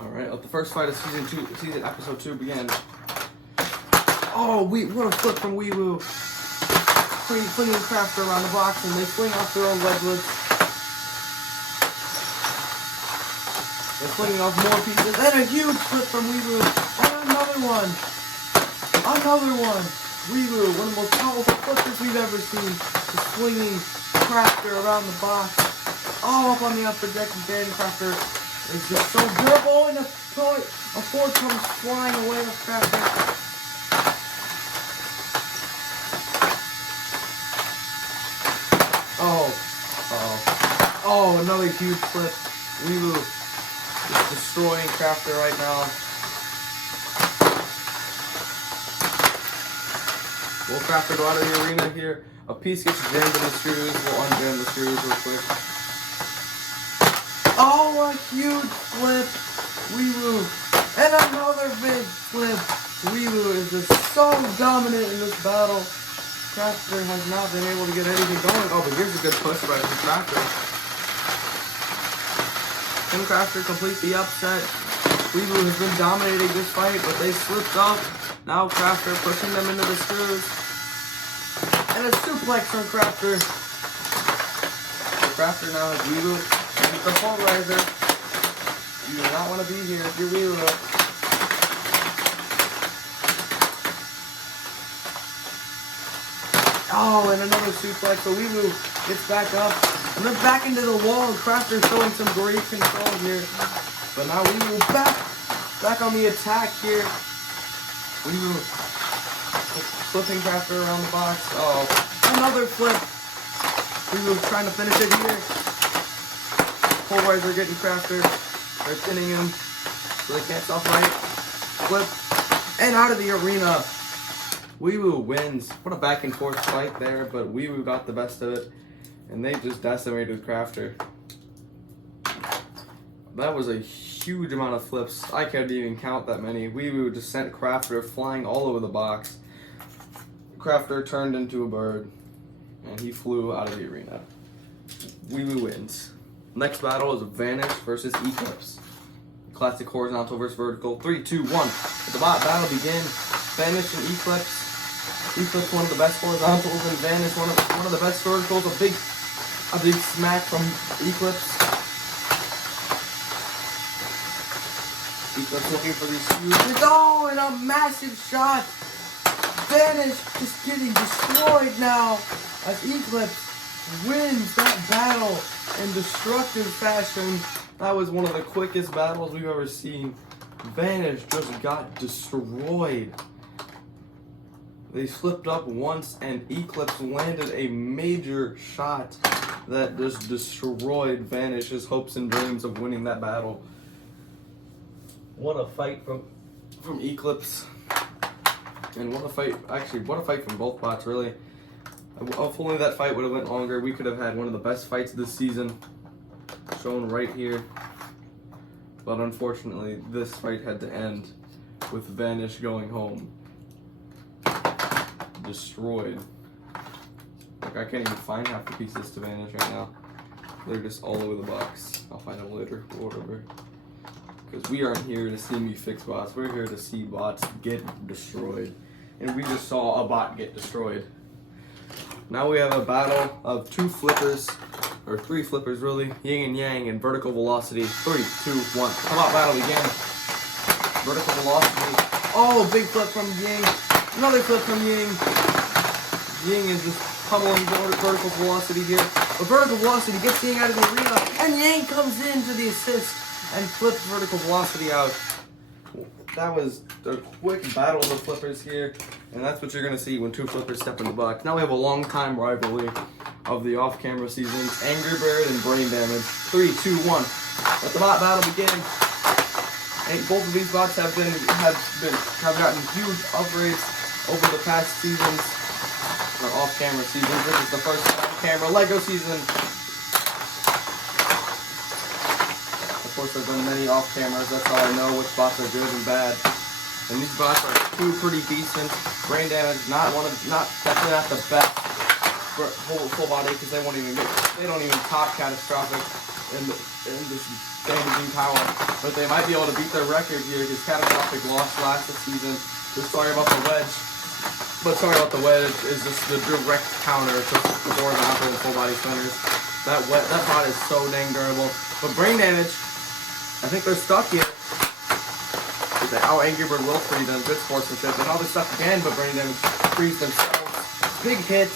Alright, the first fight of season episode 2 began. Oh, what a flip from Weewoo. Flinging Crafter around the box, and they fling off their own wedglets. They're flinging off more pieces, and a huge flip from Weewoo. And another one. Weewoo, one of the most powerful flippers we've ever seen, is flinging Crafter around the box. All up on the upper deck, and Dan Crafter is just so durable, and a fork comes flying away with Crafter. Oh, another huge flip. Weewoo is destroying Crafter right now. Will Crafter go out of the arena here? A piece gets jammed in the screws. We'll unjam the screws real quick. Oh, a huge flip. Weewoo. And another big flip. Weewoo is just so dominant in this battle. Crafter has not been able to get anything going. Oh, but here's a good push by Crafter. Can Crafter complete the upset? Weewoo has been dominating this fight, but they slipped up. Now Crafter pushing them into the screws. And a suplex from Crafter. So Crafter now has Weewoo and the Polarizer. You do not want to be here if you're Weewoo. Oh, and another suplex. So Weewoo gets back up. And then back into the wall. Crafter showing some great control here. But now Weewoo back on the attack here. Weewoo flipping Crafter around the box. Oh, another flip. Weewoo trying to finish it here. Polarizer getting Crafter. They're pinning him. So they can't stop fight. Flip. And out of the arena. Weewoo wins. What a back and forth fight there, but Weewoo got the best of it, and they just decimated Crafter. That was a huge amount of flips. I can't even count that many. Weewoo just sent Crafter flying all over the box. Crafter turned into a bird, and he flew out of the arena. Weewoo wins. Next battle is Vanish versus Eclipse. Classic horizontal versus vertical. 3, 2, 1. Let the battle begin. Vanish and Eclipse. Eclipse, one of the best horizontals, and Vanish, one of the best verticals. A big smack from Eclipse. Eclipse looking for these huge. Oh, and a massive shot. Vanish just getting destroyed now as Eclipse wins that battle in destructive fashion. That was one of the quickest battles we've ever seen. Vanish just got destroyed. They slipped up once, and Eclipse landed a major shot that just destroyed Vanish's hopes and dreams of winning that battle. What a fight from Eclipse. And what a fight from both bots, really. If only that fight would have went longer, we could have had one of the best fights this season shown right here. But unfortunately, this fight had to end with Vanish going home. Destroyed. Like, I can't even find half the pieces to Vanish right now. They're just all over the box. I'll find them later, or whatever. Because we aren't here to see me fix bots. We're here to see bots get destroyed. And we just saw a bot get destroyed. Now we have a battle of 2 flippers, or 3 flippers really. Yin and Yang and vertical velocity. 3, 2, 1. Come on, battle begin. Vertical velocity. Oh, big flip from Yang. Another flip from Ying. Ying is just pummeling vertical velocity here. But vertical velocity gets Ying out of the arena, and Yang comes in to the assist and flips vertical velocity out. That was a quick battle of the flippers here, and that's what you're going to see when 2 flippers step in the box. Now we have a long-time rivalry of the off-camera seasons, Angry Bird and Brain Damage. 3, 2, 1. Let the bot battle begin. And both of these bots have gotten huge upgrades over the past seasons, or off-camera seasons. This is the first on-camera LEGO season. Of course, there's been many off-cameras. That's how I know which bots are good and bad. And these bots are 2 pretty decent. Brain Damage, definitely not the best for full body, because they don't even top catastrophic. in this damaging power. But they might be able to beat their record here because Catastrophic lost last season. So sorry about the wedge. But sorry about the wedge is just the direct counter to the horizontal and full body spinners. That bot is so dang durable. But brain damage, I think they're stuck here. Angry Bird will free them. Good sportsmanship. And now they're stuck again, but brain damage frees themselves. Big hit.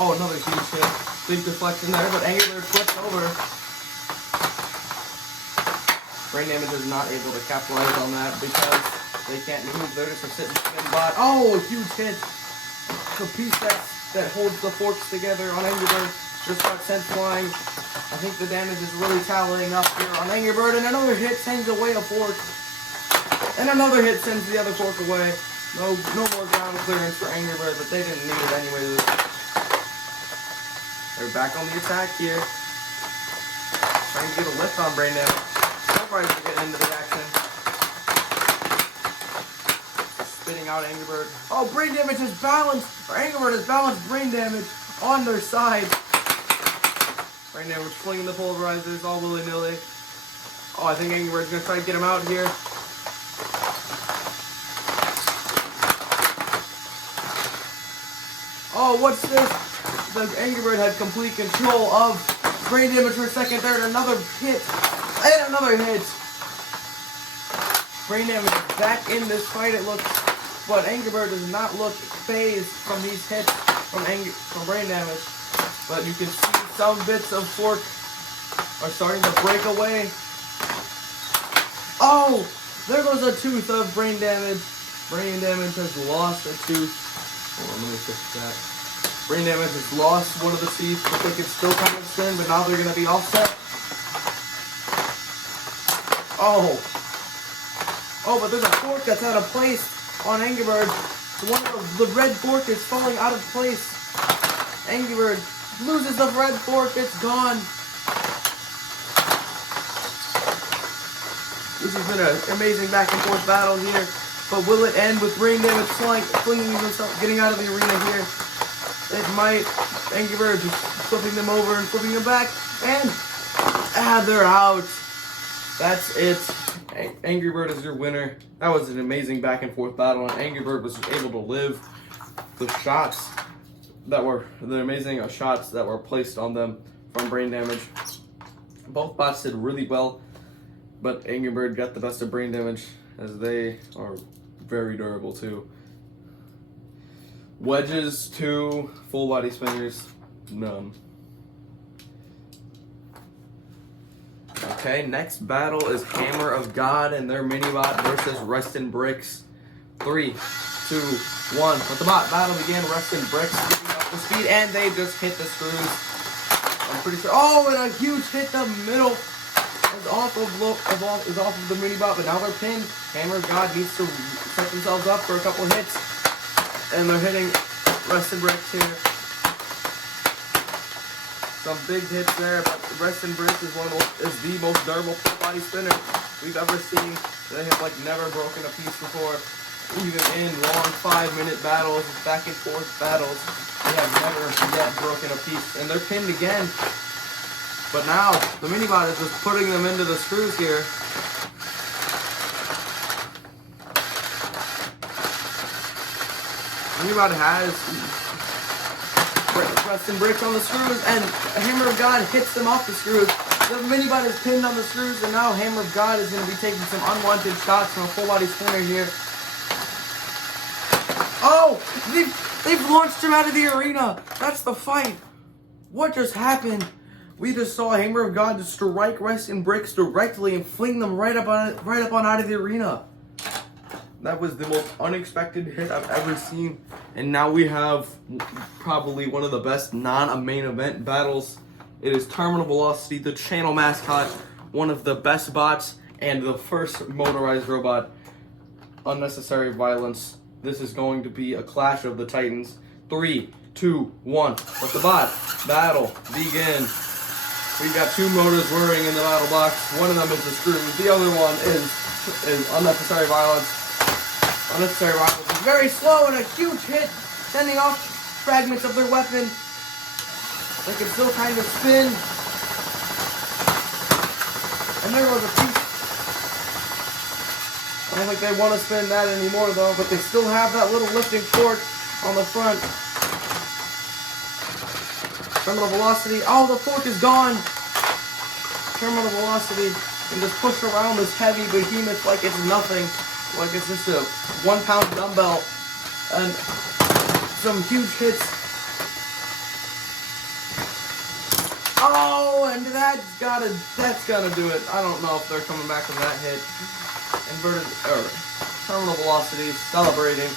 Oh, another huge hit. Big deflection there, but Angry Bird flips over. Brain damage is not able to capitalize on that because they can't move. They're just a sit and spin bot. Oh, huge hit. The piece that holds the forks together on Angry Bird just got sent flying. I think the damage is really tallying up here on Angry Bird, and another hit sends away a fork. And another hit sends the other fork away. No more ground clearance for Angry Bird, but they didn't need it anyway. They're back on the attack here. Trying to get a lift on Brain Damage. Surprised to get into the action. Spitting out Angry Bird. Oh, Brain Damage is balanced, or Angry Bird has balanced Brain Damage on their side. Right now we're flinging the pulverizers all willy-nilly. Oh, I think Angry Bird's going to try to get him out here. Oh, what's this? The Angry Bird had complete control of Brain Damage for a second there, and another hit. And another hit. Brain Damage is back in this fight, it looks. But Angry Bird does not look phased from these hits from Brain Damage. But you can see some bits of fork are starting to break away. Oh, there goes a tooth of Brain Damage. Brain Damage has lost a tooth. Hold on, let me fix that. Brain Damage has lost one of the teeth, but they can still kind of spin, but now they're going to be all set. Oh, but there's a fork that's out of place on Angry Bird. One of the red fork is falling out of place. Angry Bird loses the red fork, it's gone. This has been an amazing back and forth battle here, but will it end with Brain Damage flinging himself, getting out of the arena here? It might. Angry Bird just flipping them over and flipping them back, and they're out. That's it. Angry Bird is your winner. That was an amazing back and forth battle, and Angry Bird was able to live the shots that were shots that were placed on them from Brain Damage. Both bots did really well, but Angry Bird got the best of Brain Damage as they are very durable too. Wedges 2, full body spinners none. Okay, next battle is Hammer of God and their Minibot versus Restin' Bricks. 3, 2, 1. Let the bot battle begin. Restin' Bricks giving up the speed, and they just hit the screws. I'm pretty sure. Oh, and a huge hit the middle is off of the Minibot, but now they're pinned. Hammer of God needs to set themselves up for a couple hits, and they're hitting Restin' Bricks here. Some big hits there, but Restin' Bricks is the most durable full body spinner we've ever seen. They have never broken a piece before. Even in long 5-minute battles, back and forth battles, they have never yet broken a piece. And they're pinned again. But now, the Minibot is just putting them into the screws here. Minibot has Restin' Bricks on the screws, and Hammer of God hits them off the screws. The Minibot is pinned on the screws, and now Hammer of God is going to be taking some unwanted shots from a full body spinner here. Oh, they've launched him out of the arena. That's the fight. What just happened? We just saw Hammer of God just strike Restin' Bricks directly and fling them right up on out of the arena. That was the most unexpected hit I've ever seen. And now we have probably one of the best non-main event battles. It is Terminal Velocity, the channel mascot, one of the best bots, and the first motorized robot. Unnecessary Violence. This is going to be a clash of the Titans. 3, 2, 1. Let the bot battle begin. We've got 2 motors whirring in the battle box. One of them is the screws. The other one is Unnecessary Violence. Unnecessary Violence is very slow and a huge hit, sending off fragments of their weapon. They can still kind of spin. And there goes a piece. I don't think they want to spin that anymore though, but they still have that little lifting fork on the front. Terminal velocity. Oh, the fork is gone. Terminal velocity. And just push around this heavy behemoth like it's nothing. Like it's just a 1 pound dumbbell. And some huge hits. Oh, and that's gotta do it. I don't know if they're coming back from that hit. Inverted terminal velocity celebrating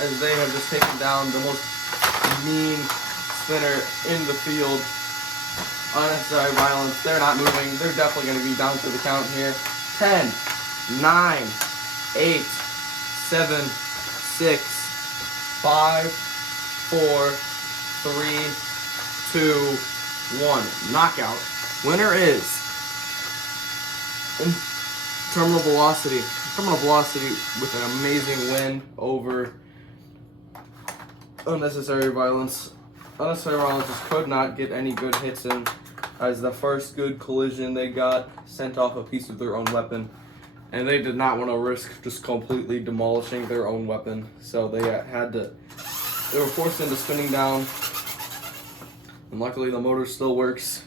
as they have just taken down the most mean spinner in the field. Unnecessary violence. They're not moving. They're definitely going to be down to the count here. 10, 9, 8, 7, 6, 5, 4, 3, 2, 1. Knockout. Winner is in terminal velocity. Terminal velocity with an amazing win over unnecessary violence. Unnecessary violence just could not get any good hits in, as the first good collision they got sent off a piece of their own weapon, and they did not want to risk just completely demolishing their own weapon, so they were forced into spinning down, and luckily the motor still works.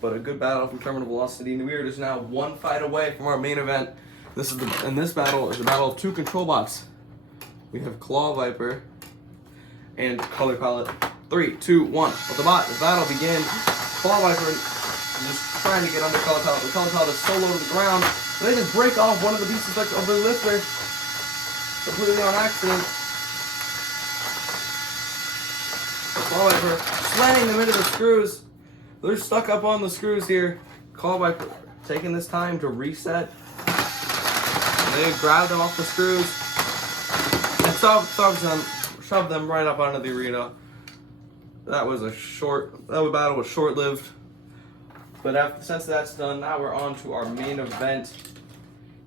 But a good battle from Terminal Velocity, and we are just now one fight away from our main event. This battle is a battle of two control bots. We have Claw Viper and Color Palette. 3, 2, 1. With the battle begins. Claw Viper is just trying to get under Color Palette. The Color Palette is so low to the ground. So they just break off one of the pieces of the lifter completely on accident. Claw Viper slamming them into the screws. They're stuck up on the screws here. Claw Viper taking this time to reset. They grab them off the screws and shove them right up onto the arena. That battle was short-lived. But since that's done, now we're on to our main event.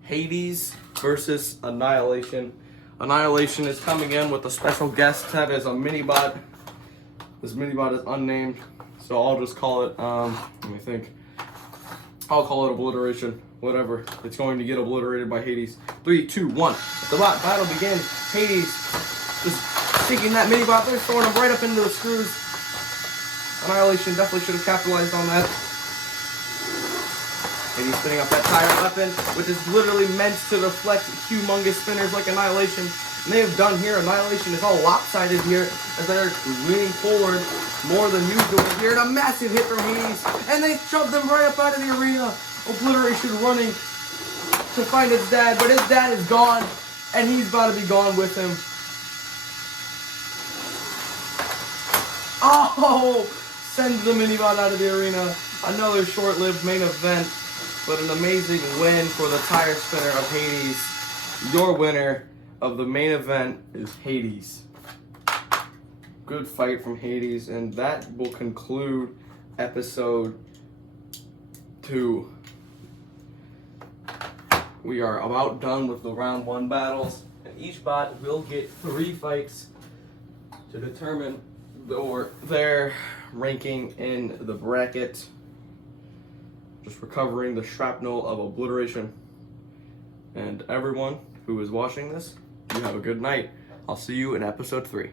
Hades versus Annihilation. Annihilation is coming in with a special guest that is a mini-bot. This mini-bot is unnamed, so I'll just call it, let me think. I'll call it Obliteration. Whatever. It's going to get obliterated by Hades. 3, 2, 1. The battle begins. Hades just taking that mini-bot. They're throwing him right up into the screws. Annihilation definitely should have capitalized on that. Hades spinning up that tire weapon, which is literally meant to deflect humongous spinners like Annihilation. And they have done here. Annihilation is all lopsided here as they're leaning forward more than usual here. And a massive hit from Hades. And they shoved them right up out of the arena. Obliteration running to find his dad, but his dad is gone, and he's about to be gone with him. Oh! Sends the mini-bot out of the arena. Another short-lived main event, but an amazing win for the tire spinner of Hades. Your winner of the main event is Hades. Good fight from Hades, and that will conclude episode 2. We are about done with the round 1 battles, and each bot will get 3 fights to determine their ranking in the bracket. Just recovering the shrapnel of Obliteration. And everyone who is watching this, you have a good night. I'll see you in episode 3.